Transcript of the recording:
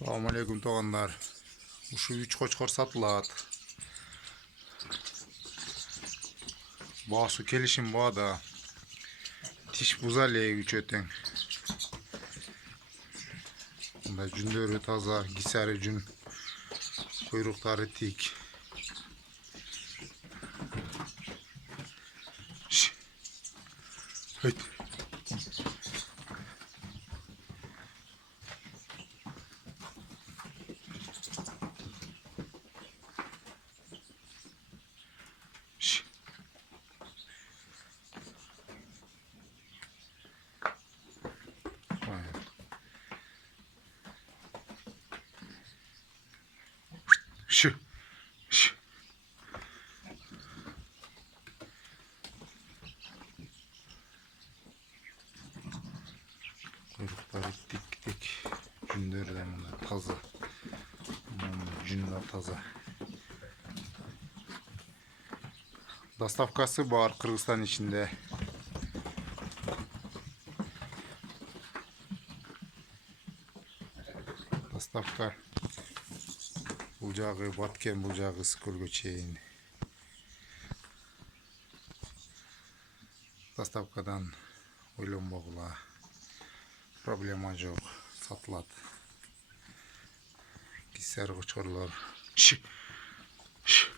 Assalamu alaikum toğanlar. Şu 3 koçkor satılat. Bağsu kelişim bağda. Tiş buzaleye 3 öten. Bunda cündörü taza, gisari cün. Kuyrukları tik. Şşş. Haydi. Şşş. Şşş. Şşş. Kuyrukları tik tik. Cündörden bunlar taza. Cünler taza. Dastavkası var Kırgızistan içinde. Dastavka bulacağı Batken bulacağı Skölgöçeğin. Dastavkadan oylonmoğla problema yok. Satılat. Gisar koçorlar. Şş. Şş.